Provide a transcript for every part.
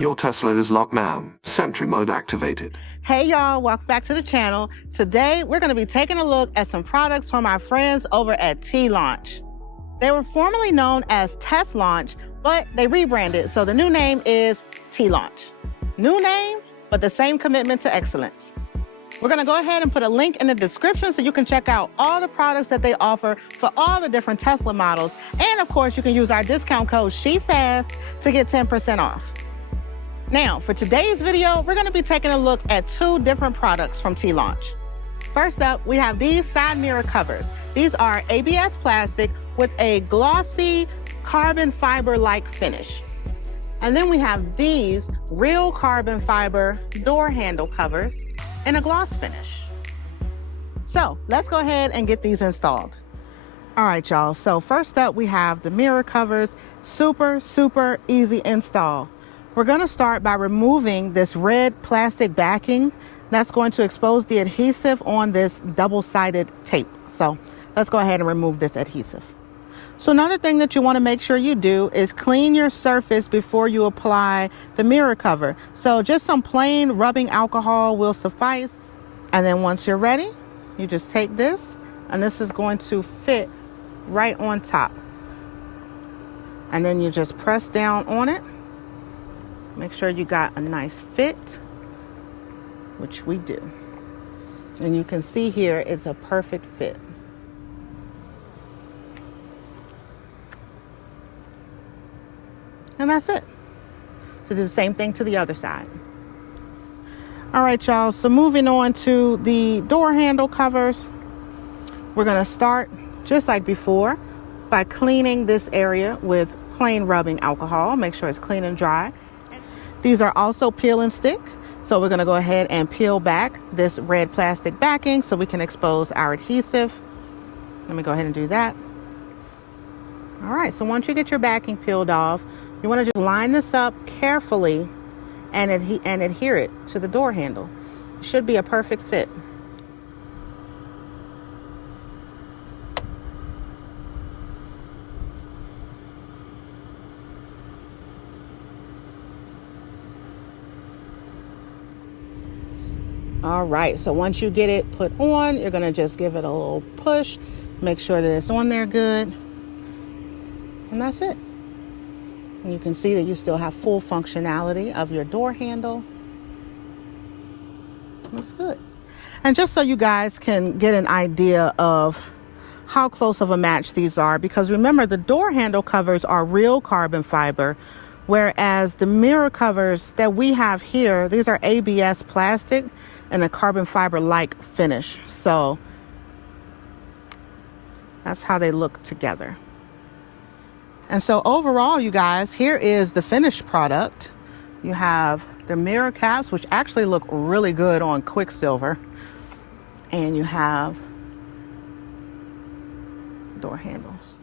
Your Tesla is locked now. Sentry mode activated. Hey y'all, welcome back to the channel. Today, we're gonna be taking a look at some products from our friends over at T-Launch. They were formerly known as Test Launch, but they rebranded, so the new name is T-Launch. New name, but the same commitment to excellence. We're gonna go ahead and put a link in the description so you can check out all the products that they offer for all the different Tesla models. And of course, you can use our discount code SHEFAST to get 10% off. Now, for today's video, we're gonna be taking a look at two different products from T-Launch. First up, we have these side mirror covers. These are ABS plastic with a glossy carbon fiber-like finish. And then we have these real carbon fiber door handle covers in a gloss finish. So let's go ahead and get these installed. All right, y'all, so first up, we have the mirror covers. Super easy install. We're gonna start by removing this red plastic backing that's going to expose the adhesive on this double-sided tape. So let's go ahead and remove this adhesive. So another thing that you wanna make sure you do is clean your surface before you apply the mirror cover. So just some plain rubbing alcohol will suffice. And then once you're ready, you just take this, and this is going to fit right on top. And then you just press down on it. Make sure you got a nice fit, which we do. And you can see here, it's a perfect fit. And that's it. So do the same thing to the other side. All right, y'all, so moving on to the door handle covers. We're gonna start, just like before, by cleaning this area with plain rubbing alcohol. Make sure it's clean and dry. These are also peel and stick. So we're gonna go ahead and peel back this red plastic backing so we can expose our adhesive. Let me go ahead and do that. All right, so once you get your backing peeled off, you wanna just line this up carefully and adhere it to the door handle. It should be a perfect fit. All right, so once you get it put on, you're gonna just give it a little push, make sure that it's on there good, and that's it. And you can see that you still have full functionality of your door handle. Looks good. And just so you guys can get an idea of how close of a match these are, because remember, the door handle covers are real carbon fiber, whereas the mirror covers that we have here, these are ABS plastic and a carbon fiber-like finish. So that's how they look together. And so overall, you guys, here is the finished product. You have the mirror caps, which actually look really good on Quicksilver. And you have door handles.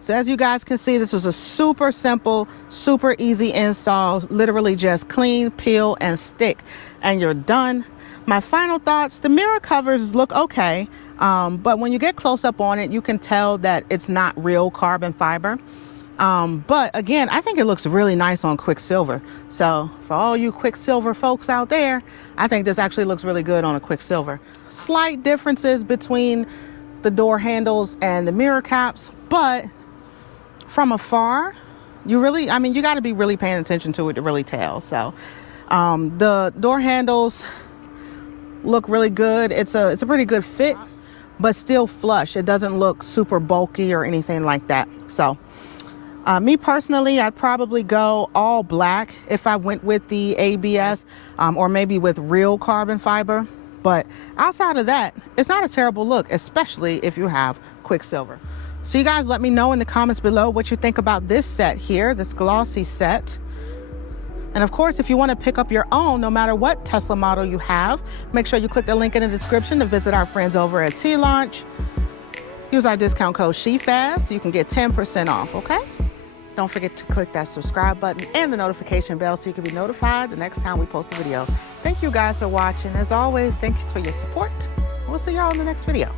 So as you guys can see, this is a super simple, super easy install. Literally just clean, peel, and stick, and you're done. My final thoughts, the mirror covers look okay, but when you get close up on it, you can tell that it's not real carbon fiber. But again, I think it looks really nice on Quicksilver. So for all you Quicksilver folks out there, I think this actually looks really good on a Quicksilver. Slight differences between the door handles and the mirror caps, but from afar, you got to be really paying attention to it to really tell. So the door handles look really good. It's a pretty good fit, but still flush. It doesn't look super bulky or anything like that. So me personally, I'd probably go all black if I went with the ABS or maybe with real carbon fiber. But outside of that, it's not a terrible look, especially if you have Quicksilver. So you guys let me know in the comments below what you think about this set here, this glossy set. And of course, if you want to pick up your own, no matter what Tesla model you have, make sure you click the link in the description to visit our friends over at T-Launch. Use our discount code SHEFAST so you can get 10% off, okay? Don't forget to click that subscribe button and the notification bell so you can be notified the next time we post a video. Thank you guys for watching. As always, thanks for your support. We'll see y'all in the next video.